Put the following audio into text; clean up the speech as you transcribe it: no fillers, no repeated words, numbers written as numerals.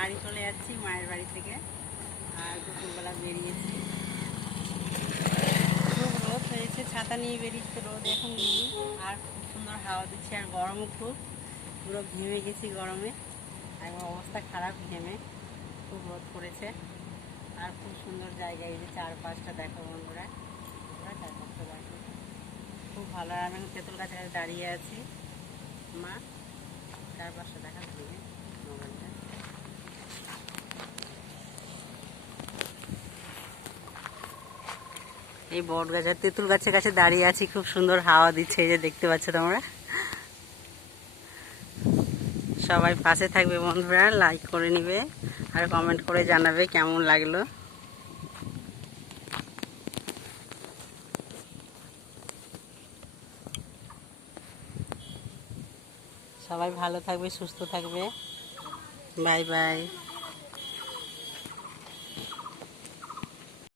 বাড়ি চলে যাচ্ছি মায়ের বাড়ি থেকে। আর দুপুরবেলা বেরিয়েছি, খুব রোদ হয়েছে, ছাতা নিয়ে বেরিয়েছে, রোদ এখন নেই। আর খুব সুন্দর হাওয়া দিচ্ছে, আর গরমও খুব, পুরো ঘেমে গেছি গরমে, একবার অবস্থা খারাপ ঘেমে, খুব রোদ পড়েছে। আর খুব সুন্দর জায়গা, এই যে চারপাশটা দেখো বন্ধুরা, চারপাশটা দেখো খুব ভালো। আর আমি তেঁতুল গাছের কাছে দাঁড়িয়ে আছি, মা চারপাশটা দেখা যাবে মোবাইলটা। এই বট গাছের তেঁতুল গাছের কাছে দাঁড়িয়ে আছি, খুব সুন্দর হাওয়া দিচ্ছে, এই যে দেখতে পাচ্ছ তোমরা। সবাই পাশে থাকবে বন্ধুরা, লাইক করে নিবে আর কমেন্ট করে জানাবে কেমন লাগলো। সবাই ভালো থাকবে, সুস্থ থাকবে। Bye bye.